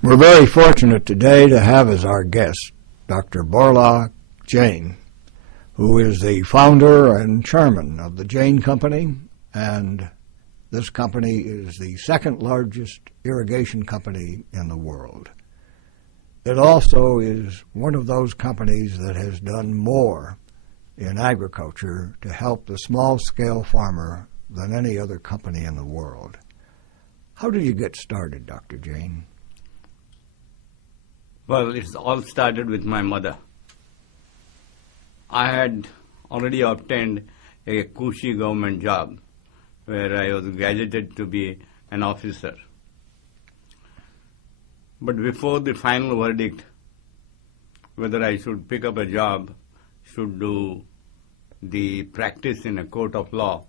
We're very fortunate today to have as our guest Dr. Bhavarlal Jain, who is the founder and chairman of the Jain Company, and this company is the second largest irrigation company in the world. It also is one of those companies that has done more in agriculture to help the small-scale farmer than any other company in the world. How did you get started, Dr. Jain? Well, it's all started with my mother. I had already obtained a cushy government job where I was gazetted to be an officer. But before the final verdict, whether I should pick up a job, should do the practice in a court of law,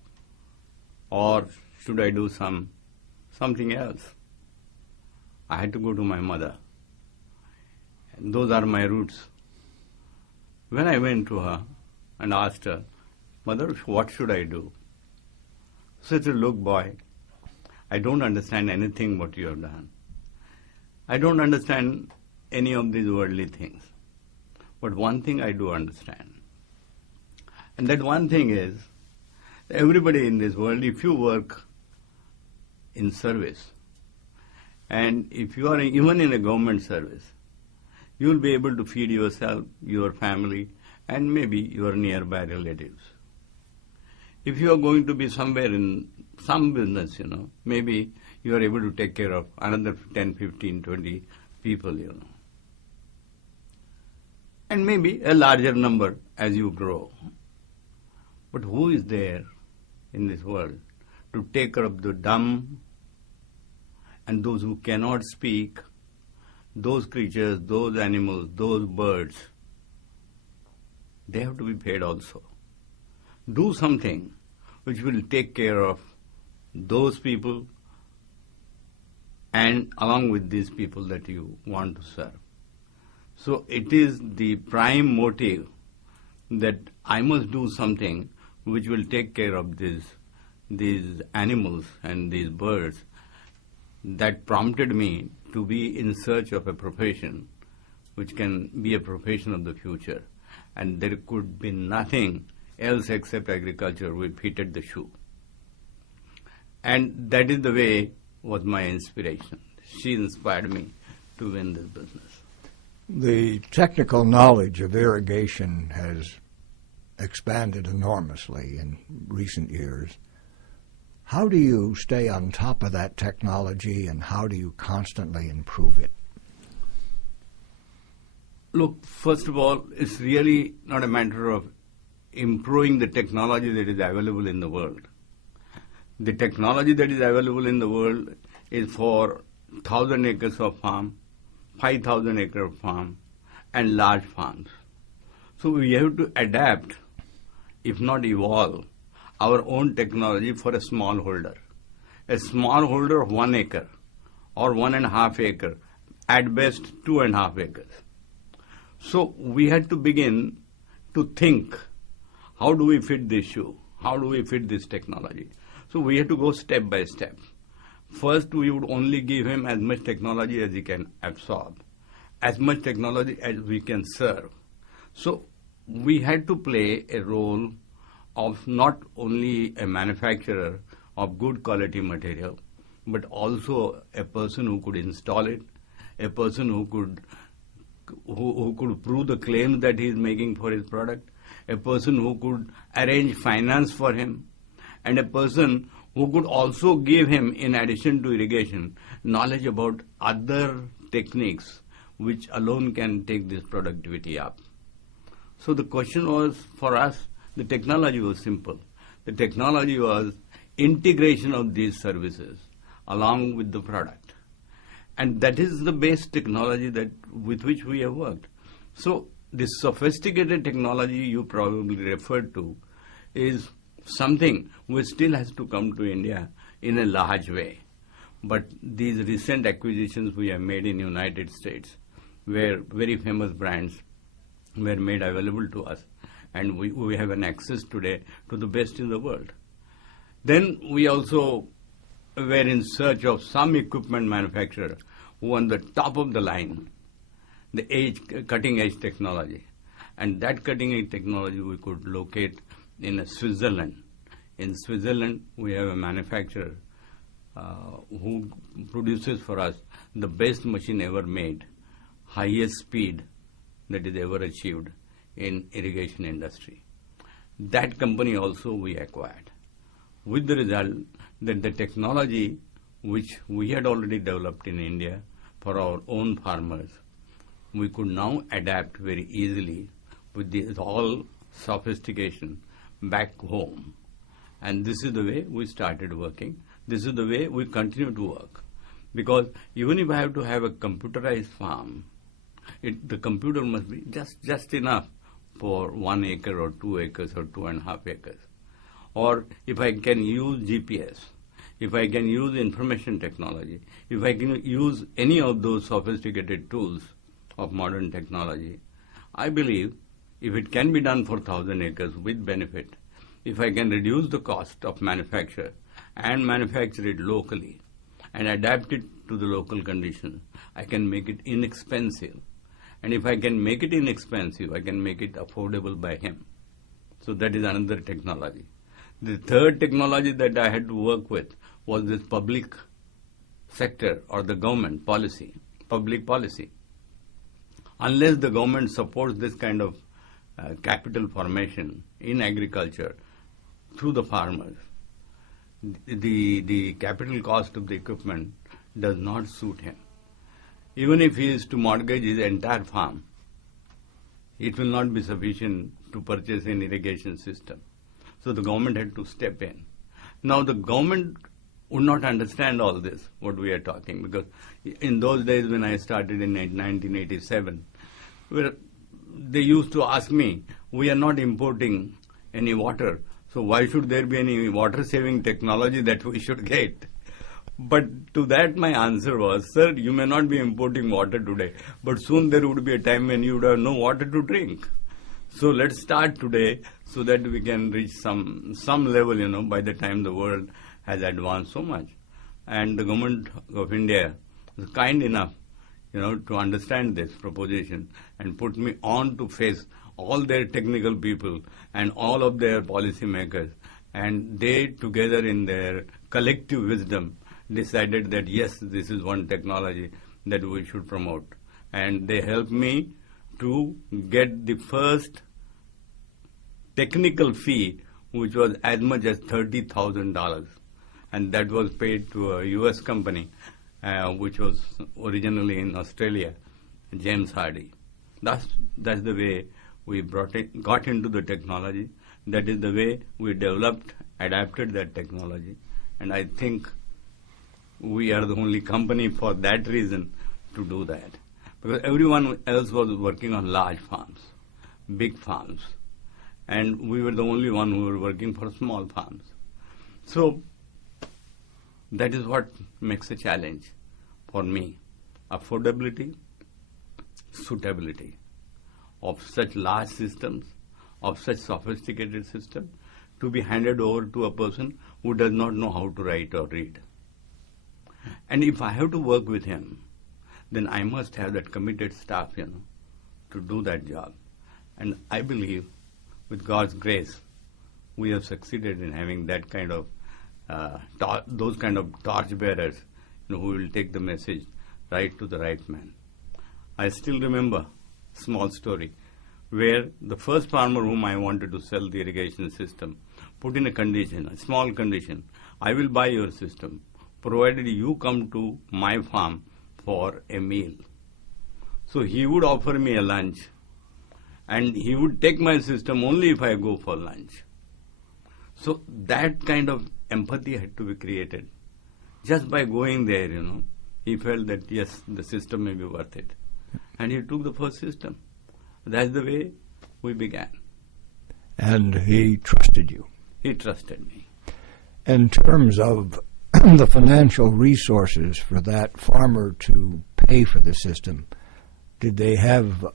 or should I do something else, I had to go to my mother. And those are my roots. When I went to her and asked her, "Mother, what should I do?" She said, "Look, boy, I don't understand anything what you have done. I don't understand any of these worldly things. But one thing I do understand. And that one thing is, everybody in this world, if you work in service, and if you are even in a government service, you will be able to feed yourself, your family, and maybe your nearby relatives. If you are going to be somewhere in some business, maybe you are able to take care of another 10, 15, 20 people, And maybe a larger number as you grow. But who is there in this world to take care of the dumb and those who cannot speak, those creatures, those animals, those birds? They have to be paid also. Do something which will take care of those people and along with these people that you want to serve. So it is the prime motive that I must do something which will take care of these animals and these birds that prompted me to be in search of a profession which can be a profession of the future. And there could be nothing else except agriculture which fitted the shoe. And that is the way was my inspiration. She inspired me to win this business. The technical knowledge of irrigation has expanded enormously in recent years. How do you stay on top of that technology, and how do you constantly improve it? Look, first of all, it's really not a matter of improving the technology that is available in the world. The technology that is available in the world is for 1,000 acres of farm, 5,000 acre of farm, and large farms. So we have to adapt, if not evolve, our own technology for a smallholder. A smallholder of 1 acre or 1.5 acre, at best 2.5 acres. So we had to begin to think, how do we fit this shoe? How do we fit this technology? So we had to go step by step. First, we would only give him as much technology as he can absorb, as much technology as we can serve. So we had to play a role of not only a manufacturer of good quality material, but also a person who could install it, a person who could prove the claims that he is making for his product, a person who could arrange finance for him, and a person who could also give him, in addition to irrigation, knowledge about other techniques which alone can take this productivity up. So the question was, for us, the technology was simple. The technology was integration of these services along with the product. And that is the base technology with which we have worked. So this sophisticated technology you probably referred to is something which still has to come to India in a large way. But these recent acquisitions we have made in the United States, where very famous brands were made available to us, and we have an access today to the best in the world. Then we also were in search of some equipment manufacturer who on the top of the line, cutting edge technology. And that cutting edge technology we could locate in Switzerland. In Switzerland, we have a manufacturer who produces for us the best machine ever made, highest speed that is ever achieved in irrigation industry. That company also we acquired, with the result that the technology which we had already developed in India for our own farmers, we could now adapt very easily with all sophistication back home. And this is the way we started working. This is the way we continue to work. Because even if I have to have a computerized farm, the computer must be just enough for 1 acre or 2 acres or 2.5 acres. Or if I can use GPS, if I can use information technology, if I can use any of those sophisticated tools of modern technology, I believe if it can be done for 1,000 acres with benefit, if I can reduce the cost of manufacture and manufacture it locally and adapt it to the local conditions, I can make it inexpensive. And if I can make it inexpensive, I can make it affordable by him. So that is another technology. The third technology that I had to work with was this public sector or the government policy, public policy. Unless the government supports this kind of capital formation in agriculture through the farmers, the capital cost of the equipment does not suit him. Even if he is to mortgage his entire farm, it will not be sufficient to purchase an irrigation system. So the government had to step in. Now the government would not understand all this, what we are talking, because in those days when I started in 1987, they used to ask me, we are not importing any water, so why should there be any water-saving technology that we should get? But to that my answer was, sir, you may not be importing water today, but soon there would be a time when you would have no water to drink. So let's start today so that we can reach some level, by the time the world has advanced so much. And the government of India was kind enough, to understand this proposition and put me on to face all their technical people and all of their policy makers. And they together in their collective wisdom decided that yes, this is one technology that we should promote. And they helped me to get the first technical fee, which was as much as $30,000. And that was paid to a US company, which was originally in Australia, James Hardy. That's the way we got into the technology. That is the way we developed, adapted that technology. And I think we are the only company for that reason to do that. Because everyone else was working on large farms, big farms. And we were the only one who were working for small farms. So that is what makes a challenge for me. Affordability, suitability of such large systems, of such sophisticated systems, to be handed over to a person who does not know how to write or read. And if I have to work with him, then I must have that committed staff, to do that job. And I believe, with God's grace, we have succeeded in having that kind of, those kind of torch bearers, who will take the message right to the right man. I still remember a small story where the first farmer whom I wanted to sell the irrigation system put in a small condition, I will buy your system, provided you come to my farm for a meal. So he would offer me a lunch, and he would take my system only if I go for lunch. So that kind of empathy had to be created. Just by going there, he felt that yes, the system may be worth it. And he took the first system. That's the way we began. And he trusted you. He trusted me. In terms of the financial resources for that farmer to pay for the system, did they have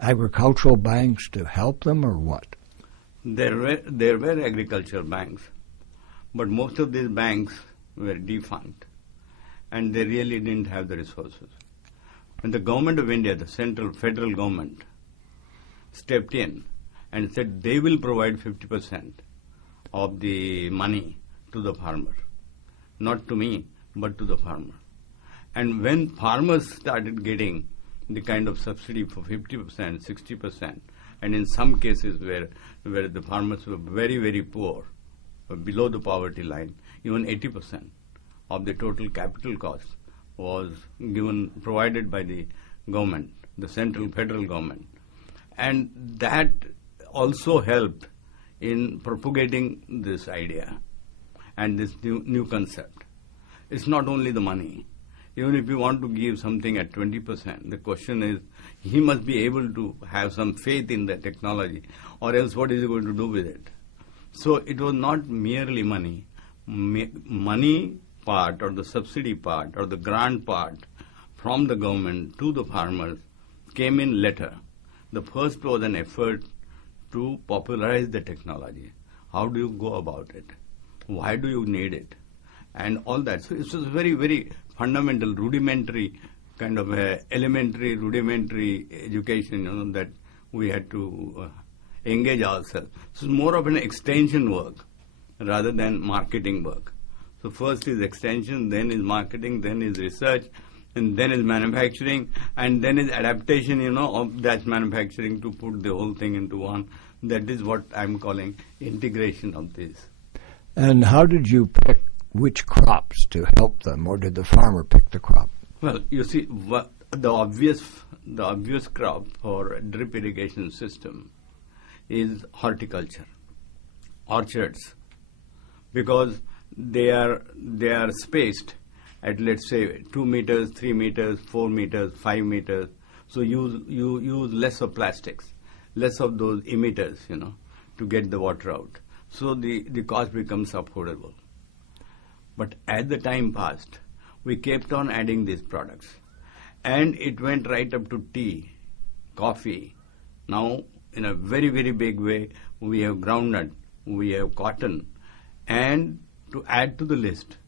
agricultural banks to help them, or what? There were agricultural banks, but most of these banks were defunct. and they really didn't have the resources. And the government of India, the central federal government, stepped in and said they will provide 50% of the money to the farmer. Not to me, but to the farmer. And when farmers started getting the kind of subsidy for 50%, 60%, and in some cases where the farmers were very, very poor, below the poverty line, even 80% of the total capital cost was provided by the government, the central federal government. And that also helped in propagating this idea and this new concept. It's not only the money. Even if you want to give something at 20%, the question is, he must be able to have some faith in the technology, or else what is he going to do with it? So it was not merely money. Money part or the subsidy part or the grant part from the government to the farmers came in later. The first was an effort to popularize the technology. How do you go about it? Why do you need it? And all that. So it was very, very fundamental, rudimentary, kind of elementary, rudimentary education, that we had to engage ourselves. So it's more of an extension work rather than marketing work. So first is extension, then is marketing, then is research, and then is manufacturing, and then is adaptation, of that manufacturing to put the whole thing into one. That is what I'm calling integration of this. And how did you pick which crops to help them, or did the farmer pick the crop? Well, you see, the obvious crop for a drip irrigation system is horticulture, orchards, because they are spaced at, let's say, 2 meters, 3 meters, 4 meters, 5 meters. So you use less of plastics, less of those emitters, to get the water out. So the cost becomes affordable. But as the time passed, we kept on adding these products. And it went right up to tea, coffee. Now, in a very, very big way, we have groundnut, we have cotton. And to add to the list,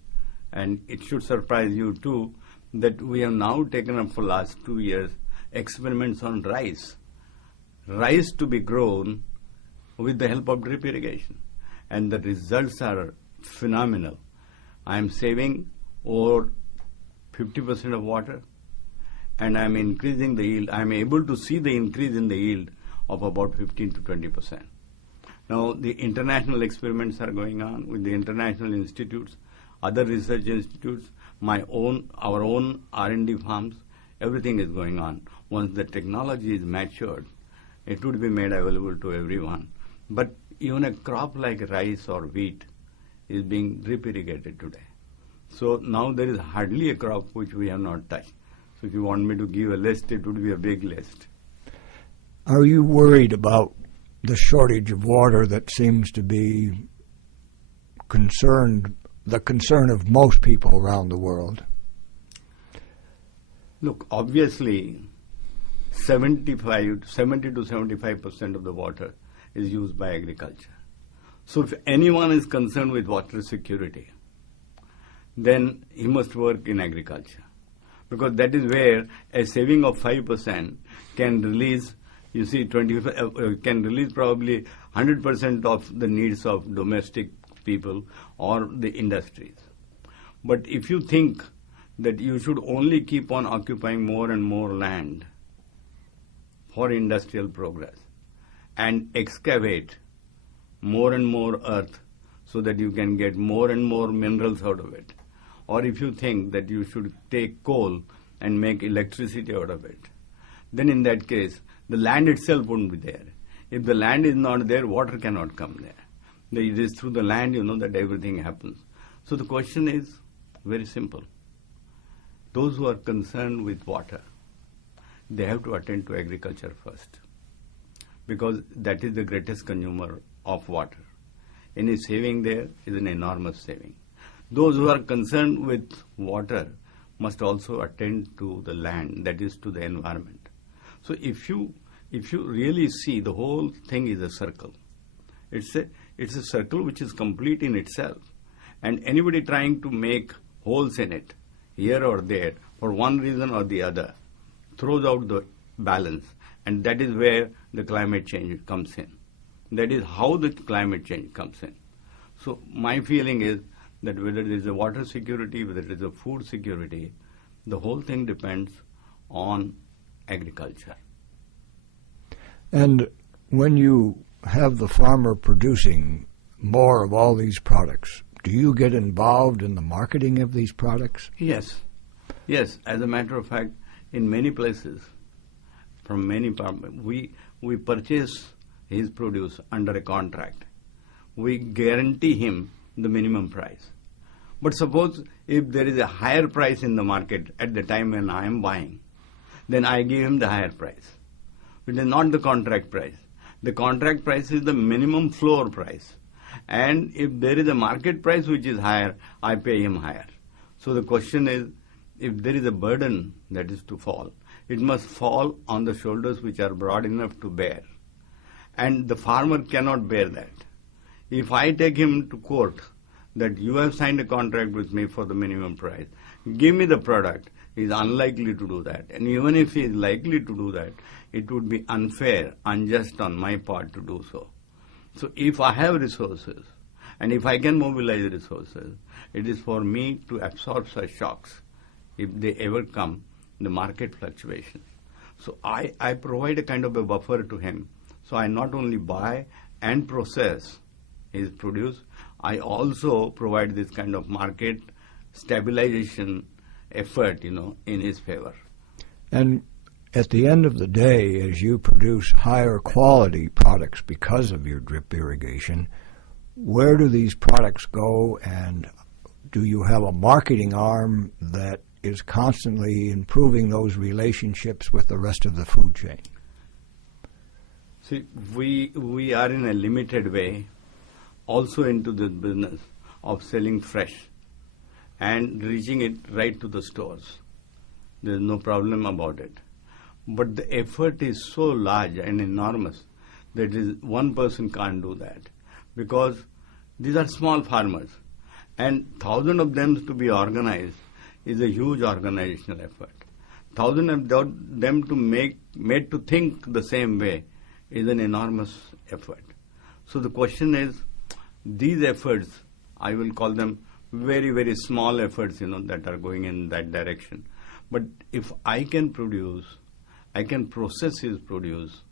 and it should surprise you too, that we have now taken up for last 2 years experiments on rice. Rice to be grown with the help of drip irrigation. And the results are phenomenal. I am saving over 50% of water, and I am increasing the yield. I am able to see the increase in the yield of about 15 to 20%. Now, the international experiments are going on with the international institutes, other research institutes, our own R&D farms. Everything is going on. Once the technology is matured, it would be made available to everyone. But even a crop like rice or wheat is being drip irrigated today. So now there is hardly a crop which we have not touched. So if you want me to give a list, it would be a big list. Are you worried about the shortage of water that seems to be the concern of most people around the world? Look, obviously, 70 to 75% of the water is used by agriculture. So if anyone is concerned with water security, then he must work in agriculture. Because that is where a saving of 5% can release, can release probably 100% of the needs of domestic people or the industries. But if you think that you should only keep on occupying more and more land for industrial progress and excavate more and more earth so that you can get more and more minerals out of it, or if you think that you should take coal and make electricity out of it, then in that case, the land itself won't be there. If the land is not there, water cannot come there. It is through the land, that everything happens. So the question is very simple. Those who are concerned with water, they have to attend to agriculture first, because that is the greatest consumer of water. Any saving there is an enormous saving. Those who are concerned with water must also attend to the land, that is to the environment. So if you really see, the whole thing is a circle. It's a circle which is complete in itself. And anybody trying to make holes in it, here or there, for one reason or the other, throws out the balance. And that is where the climate change comes in. That is how the climate change comes in. So my feeling is that whether it is a water security, whether it is a food security, the whole thing depends on agriculture. And when you have the farmer producing more of all these products, do you get involved in the marketing of these products? Yes. Yes. As a matter of fact, in many places, from many we purchase his produce under a contract. We guarantee him the minimum price. But suppose if there is a higher price in the market at the time when I am buying, then I give him the higher price. It is not the contract price. The contract price is the minimum floor price. And if there is a market price which is higher, I pay him higher. So the question is, if there is a burden that is to fall, it must fall on the shoulders which are broad enough to bear. And the farmer cannot bear that. If I take him to court that you have signed a contract with me for the minimum price, give me the product, he is unlikely to do that. And even if he is likely to do that, it would be unfair, unjust on my part to do so. So if I have resources, and if I can mobilize resources, it is for me to absorb such shocks, if they ever come, the market fluctuations. So I provide a kind of a buffer to him. So I not only buy and process his produce, I also provide this kind of market stabilization effort, in his favor. And at the end of the day, as you produce higher quality products because of your drip irrigation, where do these products go, and do you have a marketing arm that is constantly improving those relationships with the rest of the food chain? See, we are in a limited way also into this business of selling fresh and reaching it right to the stores. There is no problem about it. But the effort is so large and enormous that one person can't do that, because these are small farmers, and 1,000 of them to be organized is a huge organizational effort. 1,000 of them to made to think the same way is an enormous effort. So the question is, these efforts, I will call them very, very small efforts, that are going in that direction. But if I can produce, I can process his produce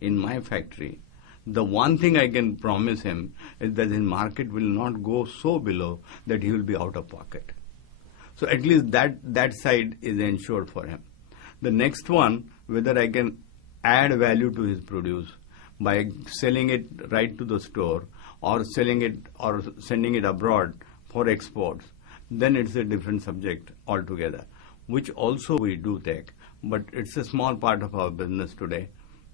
in my factory, the one thing I can promise him is that his market will not go so below that he will be out of pocket. So at least that side is ensured for him. The next one, whether I can add value to his produce by selling it right to the store or selling it or sending it abroad for exports, then it's a different subject altogether, which also we do take. But it's a small part of our business today,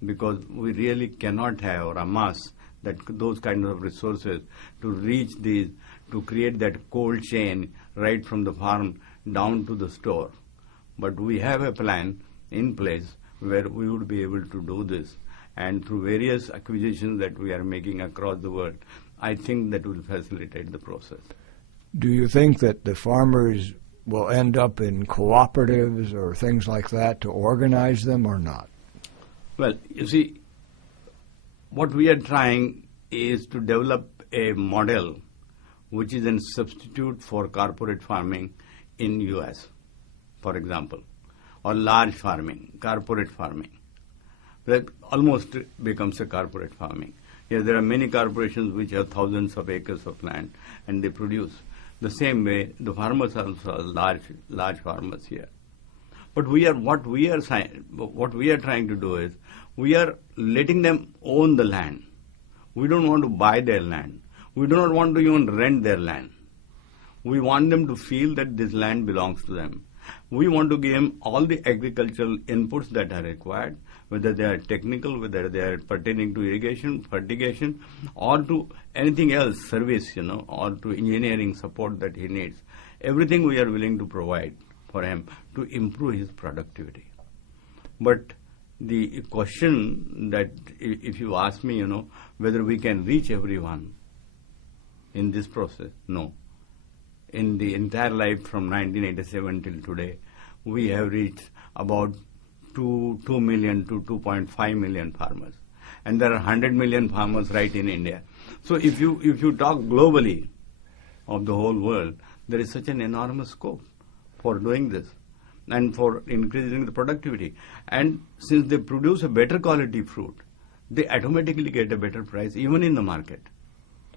because we really cannot have or amass those kinds of resources to reach these, to create that cold chain right from the farm down to the store. But we have a plan in place where we would be able to do this. And through various acquisitions that we are making across the world, I think that will facilitate the process. Do you think that the farmers will end up in cooperatives or things like that to organize them, or not? Well, you see, what we are trying is to develop a model which is a substitute for corporate farming in US, for example, or large farming, corporate farming. That almost becomes a corporate farming. Here there are many corporations which have thousands of acres of land and they produce. The same way, the farmers also are large farmers here. But what we are trying to do is, we are letting them own the land. We don't want to buy their land. We do not want to even rent their land. We want them to feel that this land belongs to them. We want to give them all the agricultural inputs that are required, whether they are technical, whether they are pertaining to irrigation, fertigation, or to anything else, service, or to engineering support that he needs. Everything we are willing to provide for him to improve his productivity. But the question that if you ask me, whether we can reach everyone in this process, no. in the entire life from 1987 till today, we have reached about 2 million to 2.5 million farmers. And there are 100 million farmers right in India. So if you talk globally of the whole world, there is such an enormous scope for doing this and for increasing the productivity. And since they produce a better quality fruit, they automatically get a better price even in the market,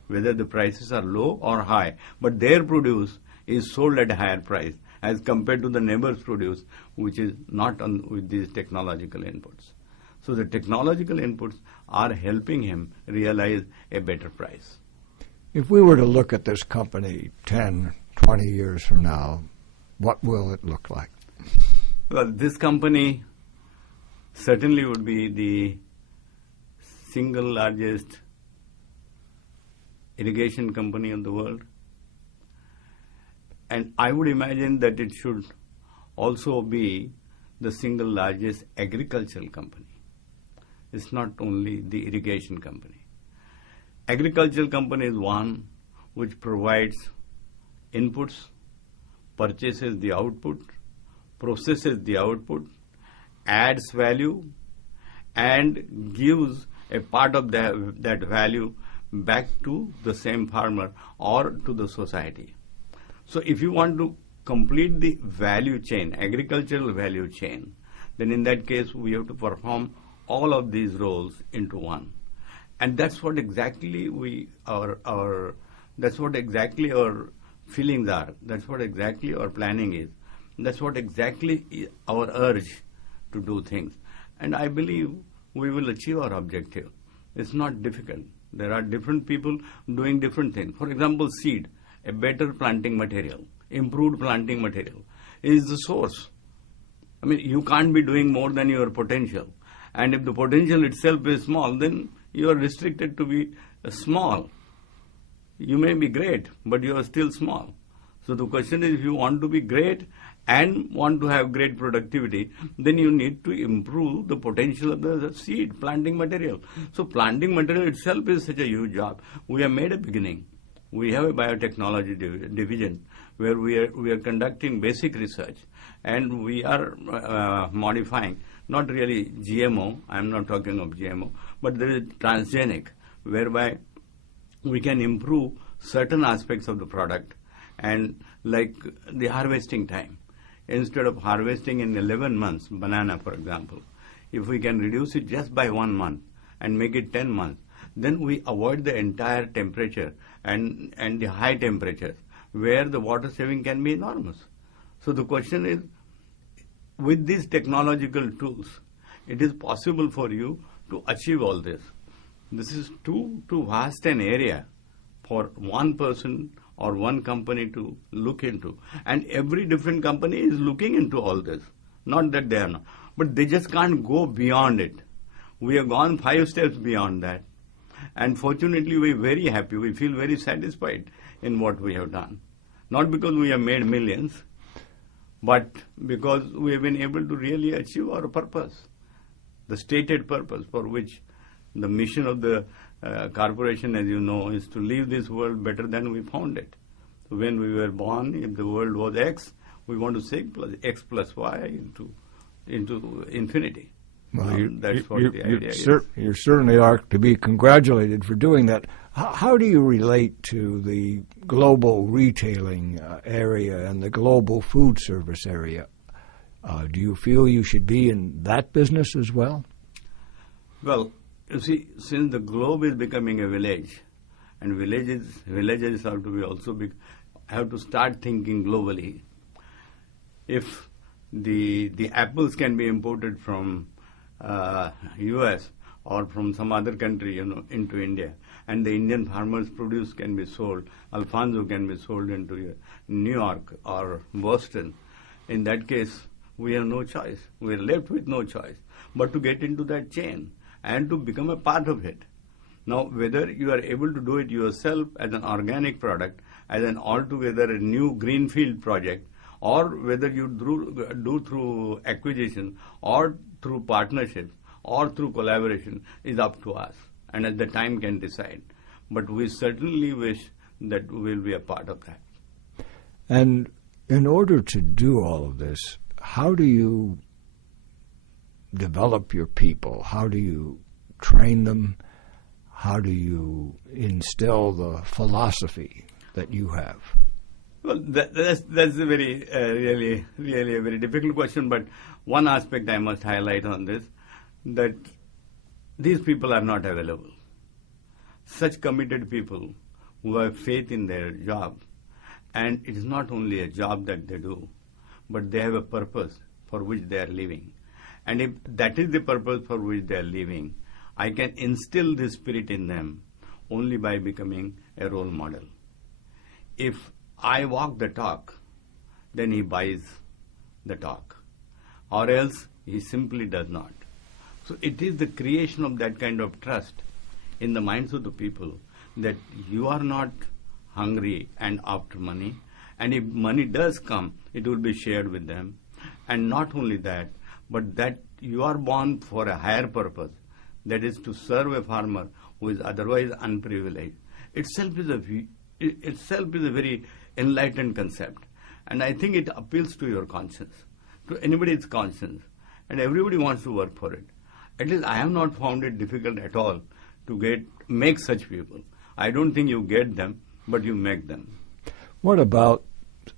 whether the prices are low or high. But their produce is sold at a higher price as compared to the neighbor's produce, which is not with these technological inputs. So the technological inputs are helping him realize a better price. If we were to look at this company 10, 20 years from now, what will it look like? Well, this company certainly would be the single largest irrigation company in the world. And I would imagine that it should also be the single largest agricultural company. It's not only the irrigation company. Agricultural company is one which provides inputs, purchases the output, processes the output, adds value, and gives a part of that value back to the same farmer or to the society. So if you want to complete the value chain, agricultural value chain, then in that case we have to perform all of these roles into one. And that's what exactly that's what exactly our feelings are. That's what exactly our planning is. That's what exactly is our urge to do things. And I believe we will achieve our objective. It's not difficult. There are different people doing different things. For example, seed, a better planting material, improved planting material is the source. I mean, you can't be doing more than your potential. And if the potential itself is small, then you are restricted to be small. You may be great, but you are still small. So the question is, if you want to be great and want to have great productivity, then you need to improve the potential of the seed, planting material. So planting material itself is such a huge job. We have made a beginning. We have a biotechnology division where we are conducting basic research, and we are modifying, not really GMO, I am not talking of GMO, but there is transgenic, whereby we can improve certain aspects of the product, and like the harvesting time. Instead of harvesting in 11 months, banana for example, if we can reduce it just by 1 month and make it 10 months, then we avoid the entire temperature and the high temperatures where the water saving can be enormous. So the question is, with these technological tools, it is possible for you to achieve all this. This is too vast an area for one person or one company to look into. And every different company is looking into all this. Not that they are not. But they just can't go beyond it. We have gone 5 steps beyond that. And fortunately, we're very happy. We feel very satisfied in what we have done. Not because we have made millions, but because we have been able to really achieve our purpose, the stated purpose for which the mission of the corporation, as you know, is to leave this world better than we found it. So when we were born, if the world was X, we want to take X plus Y into infinity. Well, that's what the idea is. You certainly are to be congratulated for doing that. How do you relate to the global retailing area and the global food service area? Do you feel you should be in that business as well? Well, you see, since the globe is becoming a village, and villages have to be also have to start thinking globally. If the apples can be imported from US or from some other country, into India, and the Indian farmers' produce can be sold, Alfonso can be sold into New York or Boston, in that case, we have no choice. We are left with no choice but to get into that chain and to become a part of it. Now, whether you are able to do it yourself as an organic product, as an altogether a new greenfield project, or whether you do through acquisition or through partnerships or through collaboration is up to us, and at the time can decide. But we certainly wish that we will be a part of that. And in order to do all of this, how do you develop your people? How do you train them? How do you instill the philosophy that you have? Well, that's a very really a very difficult question. But one aspect I must highlight on this, that these people are not available. Such committed people who have faith in their job, and it is not only a job that they do, but they have a purpose for which they are living. And if that is the purpose for which they are living, I can instill this spirit in them only by becoming a role model. If I walk the talk, then he buys the talk, or else he simply does not. So it is the creation of that kind of trust in the minds of the people that you are not hungry and after money, and if money does come, it will be shared with them. And not only that, but that you are born for a higher purpose, that is to serve a farmer who is otherwise unprivileged. Itself is a very enlightened concept, and I think it appeals to your conscience, to anybody's conscience, and everybody wants to work for it. At least I have not found it difficult at all to make such people. I don't think you get them, but you make them. What about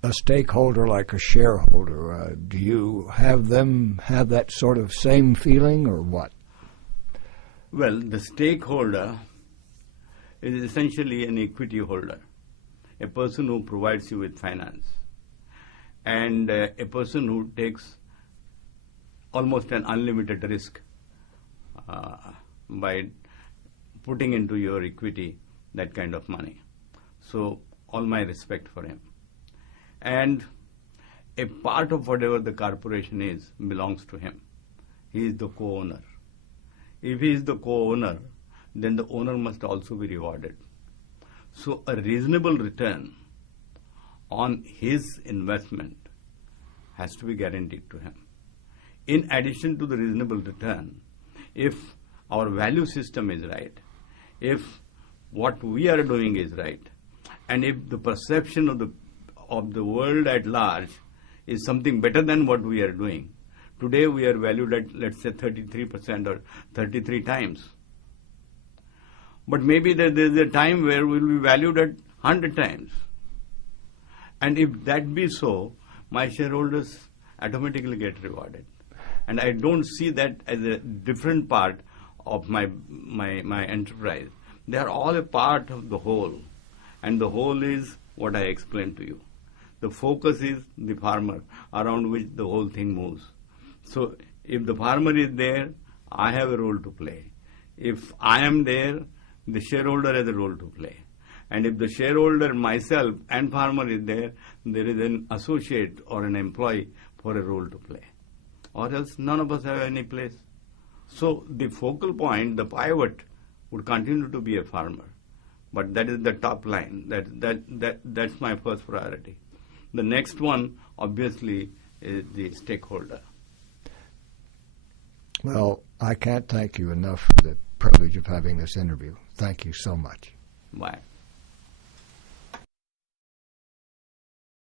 a stakeholder like a shareholder? Do you have them have that sort of same feeling, or what? Well, the stakeholder is essentially an equity holder, a person who provides you with finance, and a person who takes almost an unlimited risk by putting into your equity that kind of money. So all my respect for him. And a part of whatever the corporation is belongs to him. He is the co-owner. If he is the co-owner, then the owner must also be rewarded. So a reasonable return on his investment has to be guaranteed to him. In addition to the reasonable return, if our value system is right, if what we are doing is right, and if the perception of the world at large is something better than what we are doing, today we are valued at, let's say, 33% or 33 times. But maybe there is a time where we will be valued at 100 times. And if that be so, my shareholders automatically get rewarded. And I don't see that as a different part of my enterprise. They are all a part of the whole. And the whole is what I explained to you. The focus is the farmer around which the whole thing moves. So if the farmer is there, I have a role to play. If I am there, the shareholder has a role to play. And if the shareholder, myself, and farmer is there is an associate or an employee for a role to play. Or else none of us have any place. So the focal point, the pivot, would continue to be a farmer. But that is the top line. That's my first priority. The next one, obviously, is the stakeholder. Well, I can't thank you enough for the privilege of having this interview. Thank you so much. Bye.